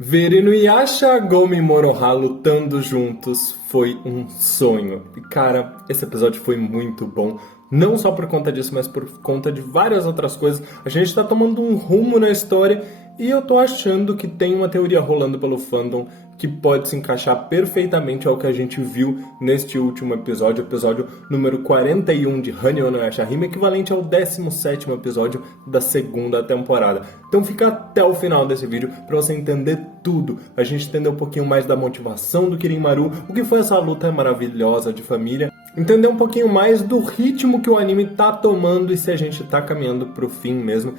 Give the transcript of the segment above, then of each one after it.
Ver Inuyasha, Gomi e Moroha lutando juntos foi um sonho. E cara, esse episódio foi muito bom. Não só por conta disso, mas por conta de várias outras coisas. A gente tá tomando um rumo na história e eu tô achando que tem uma teoria rolando pelo fandom que pode se encaixar perfeitamente ao que a gente viu neste último episódio, episódio número 41 de Hanyo no Yashahime, equivalente ao 17º episódio da segunda temporada. Então fica até o final desse vídeo para você entender tudo. A gente entender um pouquinho mais da motivação do Kirin-Maru, o que foi essa luta maravilhosa de família, entender um pouquinho mais do ritmo que o anime tá tomando e se a gente tá caminhando pro fim mesmo.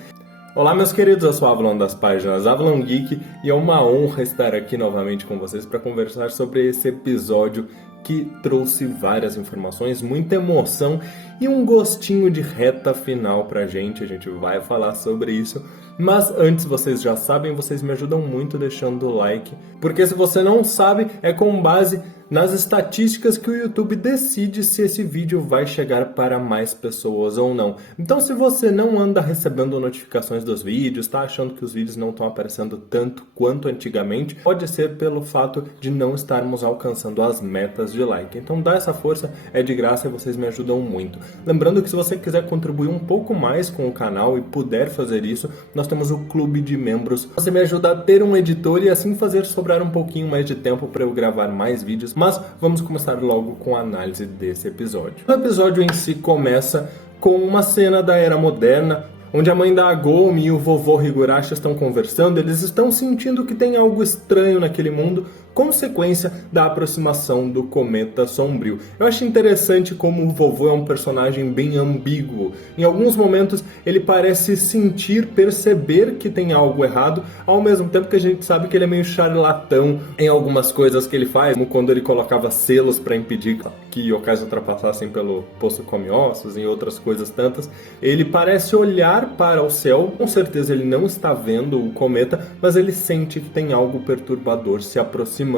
Olá meus queridos, eu sou o Avalon das páginas Avalon Geek e é uma honra estar aqui novamente com vocês para conversar sobre esse episódio que trouxe várias informações, muita emoção e um gostinho de reta final pra gente. A gente vai falar sobre isso, mas antes, vocês já sabem, vocês me ajudam muito deixando o like, porque se você não sabe, é com base nas estatísticas que o YouTube decide se esse vídeo vai chegar para mais pessoas ou não. Então se você não anda recebendo notificações dos vídeos, está achando que os vídeos não estão aparecendo tanto quanto antigamente, pode ser pelo fato de não estarmos alcançando as metas de like. Então dá essa força, é de graça e vocês me ajudam muito. Lembrando que se você quiser contribuir um pouco mais com o canal e puder fazer isso, nós temos o clube de membros. Você me ajuda a ter um editor e assim fazer sobrar um pouquinho mais de tempo para eu gravar mais vídeos. Mas vamos começar logo com a análise desse episódio. O episódio em si começa com uma cena da Era Moderna, onde a mãe da Agomi e o vovô Higurashi estão conversando. Eles estão sentindo que tem algo estranho naquele mundo, consequência da aproximação do cometa sombrio. Eu acho interessante como o vovô é um personagem bem ambíguo. Em alguns momentos ele parece sentir, perceber que tem algo errado, ao mesmo tempo que a gente sabe que ele é meio charlatão em algumas coisas que ele faz, como quando ele colocava selos para impedir que yokais ultrapassassem pelo Poço Come Ossos e outras coisas tantas. Ele parece olhar para o céu, com certeza ele não está vendo o cometa, mas ele sente que tem algo perturbador se aproximando.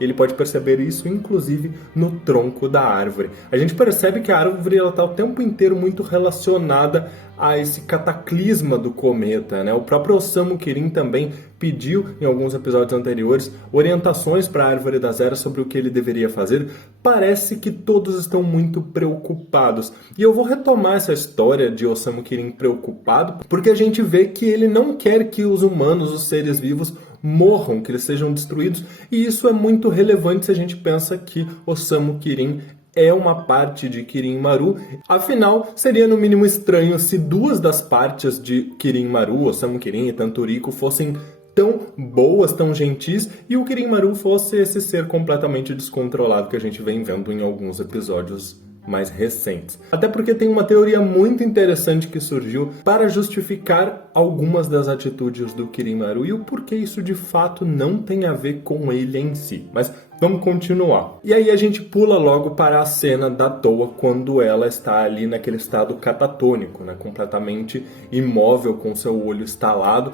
Ele pode perceber isso, inclusive, no tronco da árvore. A gente percebe que a árvore está o tempo inteiro muito relacionada a esse cataclisma do cometa, né? O próprio Osamu Kirin também pediu, em alguns episódios anteriores, orientações para a Árvore das Eras sobre o que ele deveria fazer. Parece que todos estão muito preocupados. E eu vou retomar essa história de Osamu Kirin preocupado, porque a gente vê que ele não quer que os humanos, os seres vivos, morram, que eles sejam destruídos. E isso é muito relevante se a gente pensa que Osamu Kirin é uma parte de Kirin-Maru. Afinal, seria no mínimo estranho se duas das partes de Kirin-Maru, Osamu Kirin e Tantoriko, fossem tão boas, tão gentis, e o Kirin-Maru fosse esse ser completamente descontrolado que a gente vem vendo em alguns episódios mais recentes. Até porque tem uma teoria muito interessante que surgiu para justificar algumas das atitudes do Kirin-Maru e o porquê isso de fato não tem a ver com ele em si. Mas vamos continuar. E aí a gente pula logo para a cena da Towa quando ela está ali naquele estado catatônico, né? Completamente imóvel, com seu olho estalado.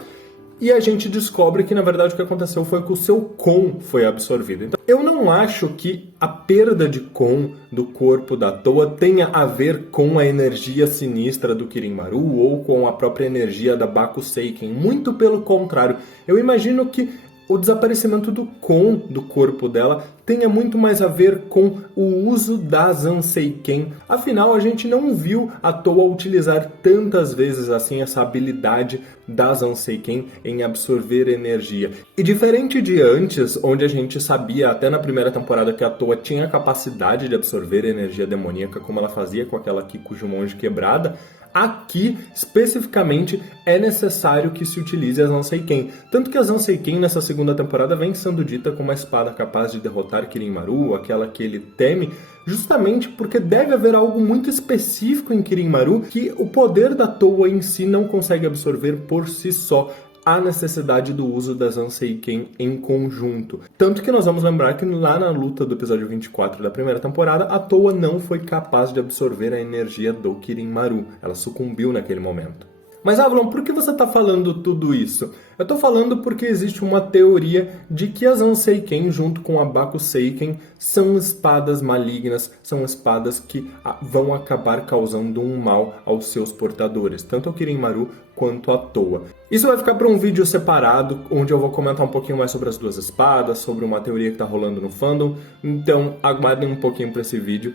E a gente descobre que, na verdade, o que aconteceu foi que o seu Kon foi absorvido. Então, eu não acho que a perda de Kon do corpo da Towa tenha a ver com a energia sinistra do Kirin-Maru ou com a própria energia da Bakuseiken. Muito pelo contrário. Eu imagino que o desaparecimento do Kon do corpo dela tenha muito mais a ver com o uso da Zanseiken. Afinal, a gente não viu a Towa utilizar tantas vezes assim essa habilidade da Zanseiken em absorver energia. E diferente de antes, onde a gente sabia até na primeira temporada que a Towa tinha a capacidade de absorver energia demoníaca, como ela fazia com aquela Kikujumonji quebrada, aqui, especificamente, é necessário que se utilize a Zanseiken. Tanto que a Zanseiken, nessa segunda temporada, vem sendo dita como uma espada capaz de derrotar Kirin-Maru, aquela que ele teme, justamente porque deve haver algo muito específico em Kirin-Maru que o poder da Towa em si não consegue absorver por si só. A necessidade do uso da Zanseiken em conjunto. Tanto que nós vamos lembrar que lá na luta do episódio 24 da primeira temporada, a Towa não foi capaz de absorver a energia do Kirin-Maru. Ela sucumbiu naquele momento. Mas, Avalon, por que você está falando tudo isso? Eu estou falando porque existe uma teoria de que as Anseiken, junto com a Bakuseiken, são espadas malignas, são espadas que vão acabar causando um mal aos seus portadores, tanto ao Kirinmaru quanto à Towa. Isso vai ficar para um vídeo separado, onde eu vou comentar um pouquinho mais sobre as duas espadas, sobre uma teoria que está rolando no fandom, então aguardem um pouquinho para esse vídeo,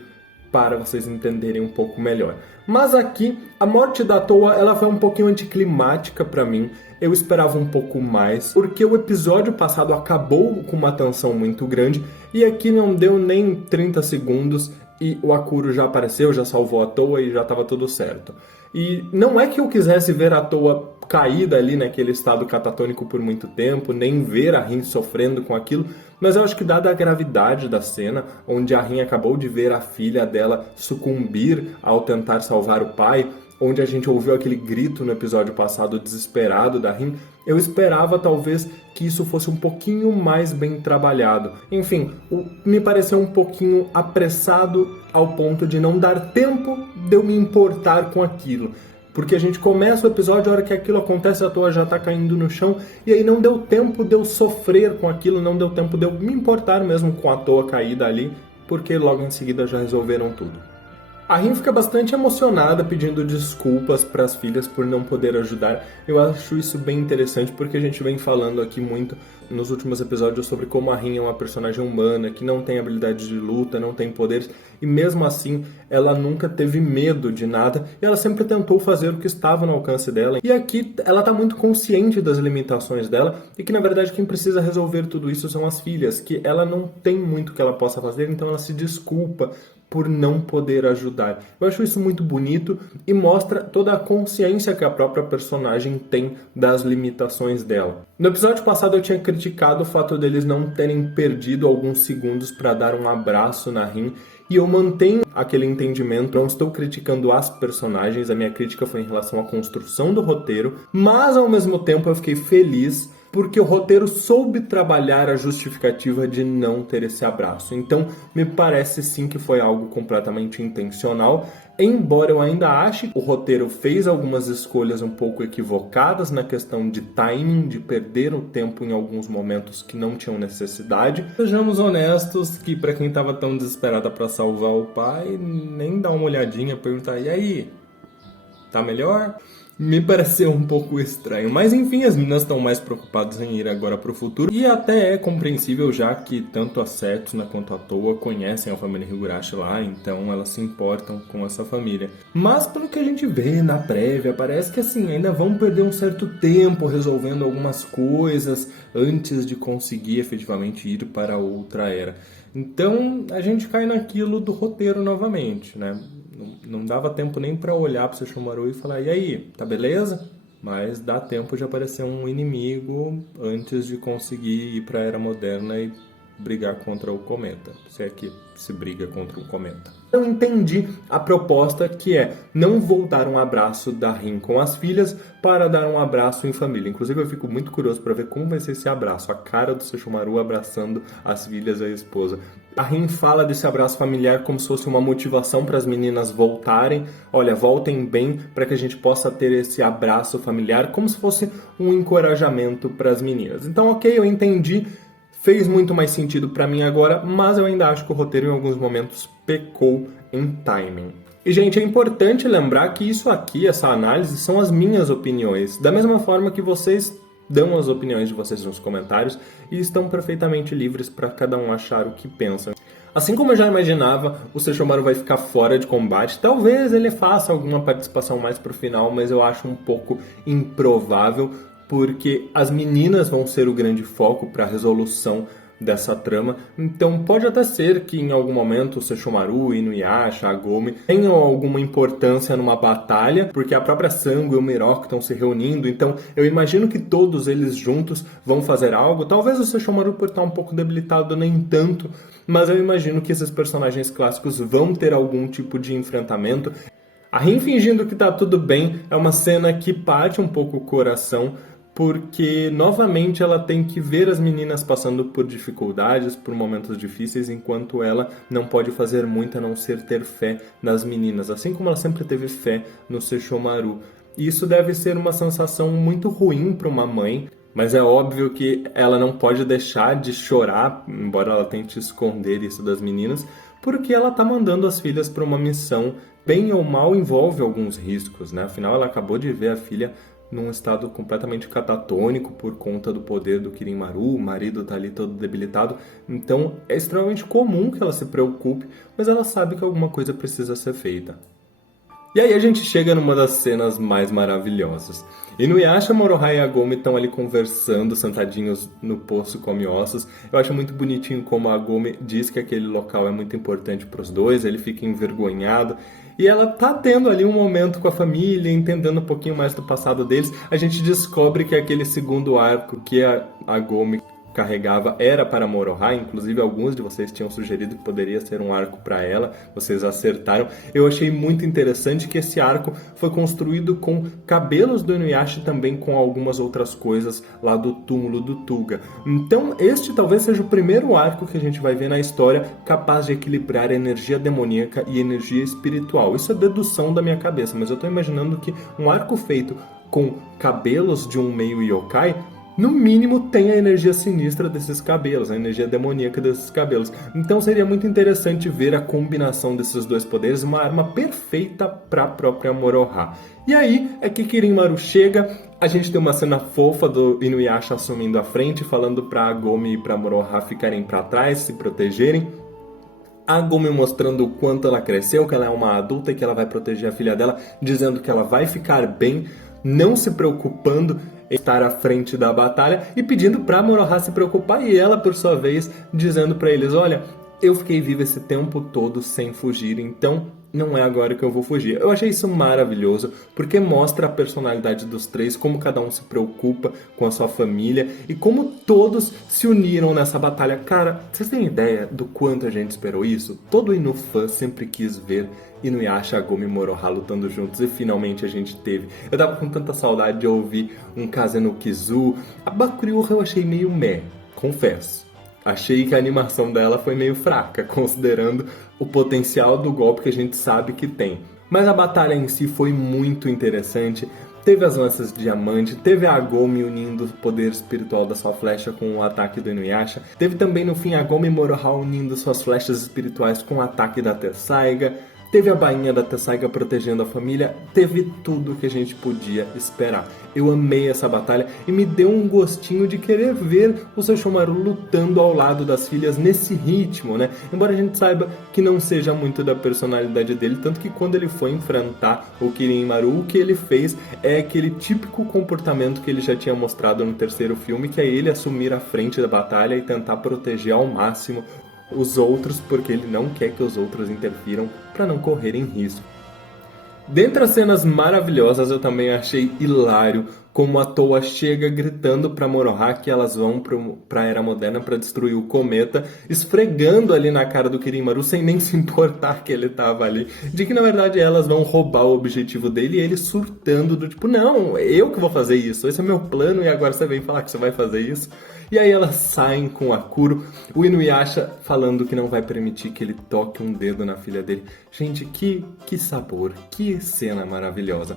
para vocês entenderem um pouco melhor. Mas aqui, a morte da Towa, ela foi um pouquinho anticlimática pra mim. Eu esperava um pouco mais, porque o episódio passado acabou com uma tensão muito grande, e aqui não deu nem 30 segundos, e o Akuro já apareceu, já salvou a Towa e já estava tudo certo. E não é que eu quisesse ver a Towa caída ali naquele estado catatônico por muito tempo, nem ver a Rin sofrendo com aquilo, mas eu acho que dada a gravidade da cena, onde a Rin acabou de ver a filha dela sucumbir ao tentar salvar o pai, onde a gente ouviu aquele grito no episódio passado desesperado da Rin, eu esperava talvez que isso fosse um pouquinho mais bem trabalhado. Enfim, me pareceu um pouquinho apressado ao ponto de não dar tempo de eu me importar com aquilo. Porque a gente começa o episódio, a hora que aquilo acontece, a Towa já tá caindo no chão, e aí não deu tempo de eu sofrer com aquilo, não deu tempo de eu me importar mesmo com a Towa caída ali, porque logo em seguida já resolveram tudo. A Rin fica bastante emocionada pedindo desculpas para as filhas por não poder ajudar. Eu acho isso bem interessante porque a gente vem falando aqui muito nos últimos episódios sobre como a Rin é uma personagem humana, que não tem habilidade de luta, não tem poderes, e mesmo assim ela nunca teve medo de nada e ela sempre tentou fazer o que estava no alcance dela. E aqui ela está muito consciente das limitações dela e que na verdade quem precisa resolver tudo isso são as filhas, que ela não tem muito que ela possa fazer, então ela se desculpa por não poder ajudar. Eu acho isso muito bonito e mostra toda a consciência que a própria personagem tem das limitações dela. No episódio passado eu tinha criticado o fato deles não terem perdido alguns segundos para dar um abraço na Rin, e eu mantenho aquele entendimento, não estou criticando as personagens, a minha crítica foi em relação à construção do roteiro, mas ao mesmo tempo eu fiquei feliz porque o roteiro soube trabalhar a justificativa de não ter esse abraço. Então, me parece sim que foi algo completamente intencional, embora eu ainda ache que o roteiro fez algumas escolhas um pouco equivocadas na questão de timing, de perder o tempo em alguns momentos que não tinham necessidade. Sejamos honestos que para quem estava tão desesperada para salvar o pai, nem dá uma olhadinha, perguntar, e aí, tá melhor? Me pareceu um pouco estranho, mas enfim, as meninas estão mais preocupadas em ir agora pro futuro, e até é compreensível já que tanto a Setsuna quanto a Towa conhecem a família Higurashi lá, então elas se importam com essa família. Mas pelo que a gente vê na prévia, parece que assim, ainda vão perder um certo tempo resolvendo algumas coisas antes de conseguir efetivamente ir para outra era. Então a gente cai naquilo do roteiro novamente, né? Não dava tempo nem pra olhar pro Sesshomaru e falar, e aí, tá beleza? Mas dá tempo de aparecer um inimigo antes de conseguir ir pra Era Moderna e brigar contra o cometa. Se é que se briga contra o cometa. Eu entendi a proposta, que é não vou dar um abraço da Rin com as filhas para dar um abraço em família. Inclusive eu fico muito curioso para ver como vai ser esse abraço. A cara do Sesshomaru abraçando as filhas e a esposa. A Rin fala desse abraço familiar como se fosse uma motivação para as meninas voltarem. Olha, voltem bem para que a gente possa ter esse abraço familiar, como se fosse um encorajamento para as meninas. Então, ok, eu entendi. Fez muito mais sentido pra mim agora, mas eu ainda acho que o roteiro em alguns momentos pecou em timing. E, gente, é importante lembrar que isso aqui, essa análise, são as minhas opiniões. Da mesma forma que vocês dão as opiniões de vocês nos comentários e estão perfeitamente livres para cada um achar o que pensa. Assim como eu já imaginava, o Sesshomaru vai ficar fora de combate. Talvez ele faça alguma participação mais pro final, mas eu acho um pouco improvável, porque as meninas vão ser o grande foco para a resolução dessa trama. Então pode até ser que em algum momento o Sesshomaru, Inuyasha, a Gomi tenham alguma importância numa batalha, porque a própria Sango e o Miroku estão se reunindo, então eu imagino que todos eles juntos vão fazer algo. Talvez o Sesshomaru, por estar um pouco debilitado, nem tanto, mas eu imagino que esses personagens clássicos vão ter algum tipo de enfrentamento. A Rin fingindo que tá tudo bem é uma cena que parte um pouco o coração, porque novamente ela tem que ver as meninas passando por dificuldades, por momentos difíceis, enquanto ela não pode fazer muito a não ser ter fé nas meninas, assim como ela sempre teve fé no Sesshomaru. E isso deve ser uma sensação muito ruim para uma mãe, mas é óbvio que ela não pode deixar de chorar, embora ela tente esconder isso das meninas, porque ela tá mandando as filhas para uma missão, bem ou mal envolve alguns riscos, né? Afinal, ela acabou de ver a filha num estado completamente catatônico por conta do poder do Kirin Maru, o marido tá ali todo debilitado, então é extremamente comum que ela se preocupe, mas ela sabe que alguma coisa precisa ser feita. E aí a gente chega numa das cenas mais maravilhosas. Inuyasha, Moroha e Agome estão ali conversando, sentadinhos no poço come-ossos. Eu acho muito bonitinho como a Agome diz que aquele local é muito importante para os dois, ele fica envergonhado. E ela tá tendo ali um momento com a família, entendendo um pouquinho mais do passado deles. A gente descobre que aquele segundo arco que a Agome carregava era para Moroha, inclusive alguns de vocês tinham sugerido que poderia ser um arco para ela, vocês acertaram. Eu achei muito interessante que esse arco foi construído com cabelos do Inuyasha e também com algumas outras coisas lá do túmulo do Tuga. Então este talvez seja o primeiro arco que a gente vai ver na história capaz de equilibrar energia demoníaca e energia espiritual. Isso é dedução da minha cabeça, mas eu estou imaginando que um arco feito com cabelos de um meio yokai no mínimo tem a energia sinistra desses cabelos, a energia demoníaca desses cabelos. Então seria muito interessante ver a combinação desses dois poderes, uma arma perfeita para a própria Moroha. E aí é que Kirin Maru chega, a gente tem uma cena fofa do Inuyasha assumindo a frente, falando para Agome e para Moroha ficarem para trás, se protegerem. A Agome mostrando o quanto ela cresceu, que ela é uma adulta e que ela vai proteger a filha dela, dizendo que ela vai ficar bem, não se preocupando estar à frente da batalha e pedindo pra Moroha se preocupar e ela, por sua vez, dizendo pra eles, olha, eu fiquei viva esse tempo todo sem fugir, então não é agora que eu vou fugir. Eu achei isso maravilhoso, porque mostra a personalidade dos três, como cada um se preocupa com a sua família e como todos se uniram nessa batalha. Cara, vocês têm ideia do quanto a gente esperou isso? Todo Inu fã sempre quis ver Inuyasha, Agome e Moroha lutando juntos e finalmente a gente teve. Eu tava com tanta saudade de ouvir um Kaze no Kizu. A Bakuryuha eu achei meio meh, confesso. Achei que a animação dela foi meio fraca, considerando o potencial do golpe que a gente sabe que tem. Mas a batalha em si foi muito interessante. Teve as lanças de diamante, teve a Agome unindo o poder espiritual da sua flecha com o ataque do Inuyasha. Teve também no fim a Agome e Moroha unindo suas flechas espirituais com o ataque da Tessaiga. Teve a bainha da Tessaiga protegendo a família, teve tudo o que a gente podia esperar. Eu amei essa batalha e me deu um gostinho de querer ver o Sesshomaru lutando ao lado das filhas nesse ritmo, né? Embora a gente saiba que não seja muito da personalidade dele, tanto que quando ele foi enfrentar o Kirin Maru, o que ele fez é aquele típico comportamento que ele já tinha mostrado no terceiro filme, que é ele assumir a frente da batalha e tentar proteger ao máximo os outros, porque ele não quer que os outros interfiram para não correrem risco. Dentre as cenas maravilhosas, eu também achei hilário como a Toa chega gritando para Moroha que elas vão para a Era Moderna para destruir o cometa, esfregando ali na cara do Kirin Maru sem nem se importar que ele tava ali, de que na verdade elas vão roubar o objetivo dele e ele surtando do tipo, não, eu que vou fazer isso, esse é meu plano e agora você vem falar que você vai fazer isso. E aí elas saem com a Kuro, o Inuyasha falando que não vai permitir que ele toque um dedo na filha dele. Gente, que sabor, que cena maravilhosa.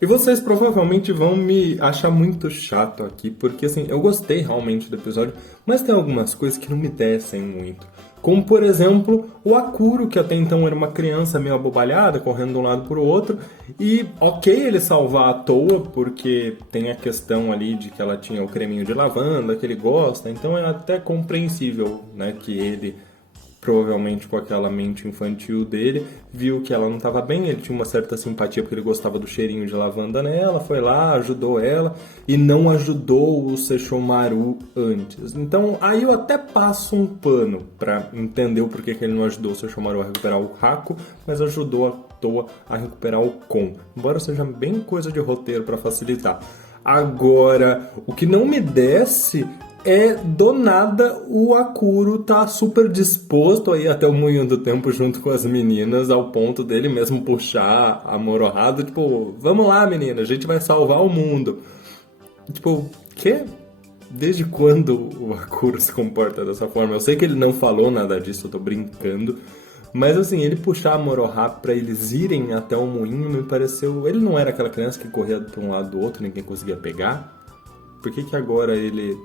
E vocês provavelmente vão me achar muito chato aqui, porque assim, eu gostei realmente do episódio, mas tem algumas coisas que não me descem muito. Como, por exemplo, o Akuro, que até então era uma criança meio abobalhada, correndo de um lado para o outro. E ok ele salvar à toa, porque tem a questão ali de que ela tinha o creminho de lavanda, que ele gosta. Então é até compreensível, né, que ele, provavelmente com aquela mente infantil dele, viu que ela não estava bem, ele tinha uma certa simpatia porque ele gostava do cheirinho de lavanda nela, foi lá, ajudou ela e não ajudou o Sesshomaru antes. Então aí eu até passo um pano para entender o porquê que ele não ajudou o Sesshomaru a recuperar o Haku, mas ajudou a Toa a recuperar o Kon, embora seja bem coisa de roteiro para facilitar. Agora, o que não me desce é, do nada, o Akuro tá super disposto a ir até o Moinho do Tempo junto com as meninas, ao ponto dele mesmo puxar a Moroha, tipo, vamos lá, menina, a gente vai salvar o mundo. Tipo, quê? Desde quando o Akuro se comporta dessa forma? Eu sei que ele não falou nada disso, eu tô brincando, Mas assim, ele puxar a Moroha pra eles irem até o moinho me pareceu... Ele não era aquela criança que corria de um lado do outro e ninguém conseguia pegar? Por que que agora ele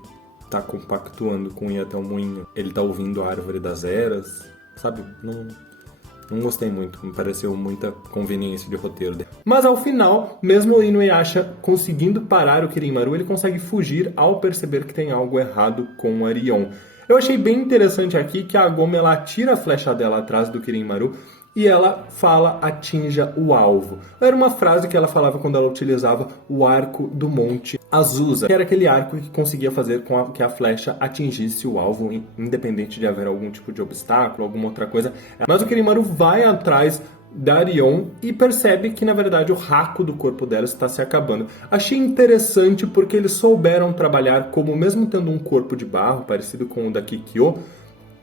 tá compactuando com ir até o moinho? Ele tá ouvindo a Árvore das Eras? Sabe? Não gostei muito, me pareceu muita conveniência de roteiro. Mas ao final, mesmo o Inuyasha conseguindo parar o Kirinmaru, ele consegue fugir ao perceber que tem algo errado com o Arion. Eu achei bem interessante aqui que a Agome ela atira a flecha dela atrás do Kirinmaru e ela fala atinja o alvo. Era uma frase que ela falava quando ela utilizava o arco do Monte Azusa, que era aquele arco que conseguia fazer com que a flecha atingisse o alvo, independente de haver algum tipo de obstáculo, alguma outra coisa. Mas o Kirinmaru vai atrás da Arion e percebe que, na verdade, o raco do corpo dela está se acabando. Achei interessante porque eles souberam trabalhar como, mesmo tendo um corpo de barro, parecido com o da Kikyo,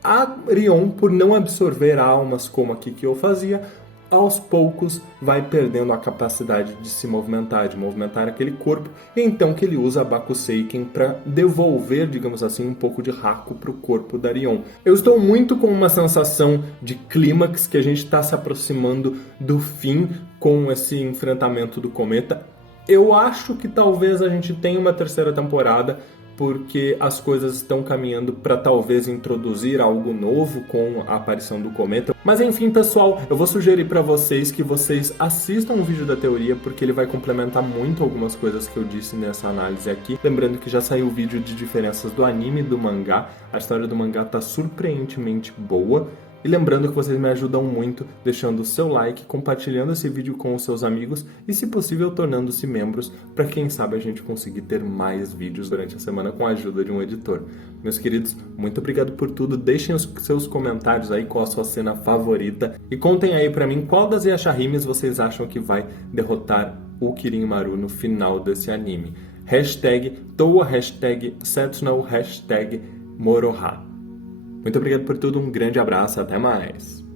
a Arion, por não absorver almas como a Kikyo fazia, aos poucos vai perdendo a capacidade de se movimentar, de movimentar aquele corpo, e então que ele usa a Bakuseiken para devolver, digamos assim, um pouco de raco para o corpo da Arion. Eu estou muito com uma sensação de clímax, que a gente está se aproximando do fim com esse enfrentamento do cometa. Eu acho que talvez a gente tenha uma terceira temporada, porque as coisas estão caminhando para talvez introduzir algo novo com a aparição do cometa. Mas enfim, pessoal, eu vou sugerir para vocês que vocês assistam o vídeo da teoria, porque ele vai complementar muito algumas coisas que eu disse nessa análise aqui. Lembrando que já saiu o vídeo de diferenças do anime e do mangá. A história do mangá tá surpreendentemente boa. E lembrando que vocês me ajudam muito deixando o seu like, compartilhando esse vídeo com os seus amigos e, se possível, tornando-se membros para quem sabe a gente conseguir ter mais vídeos durante a semana com a ajuda de um editor. Meus queridos, muito obrigado por tudo. Deixem os seus comentários aí qual a sua cena favorita e contem aí para mim qual das Yashahimes vocês acham que vai derrotar o Kirinmaru no final desse anime. Hashtag Toa, hashtag Setsuno, hashtag Moroha. Muito obrigado por tudo, um grande abraço, até mais!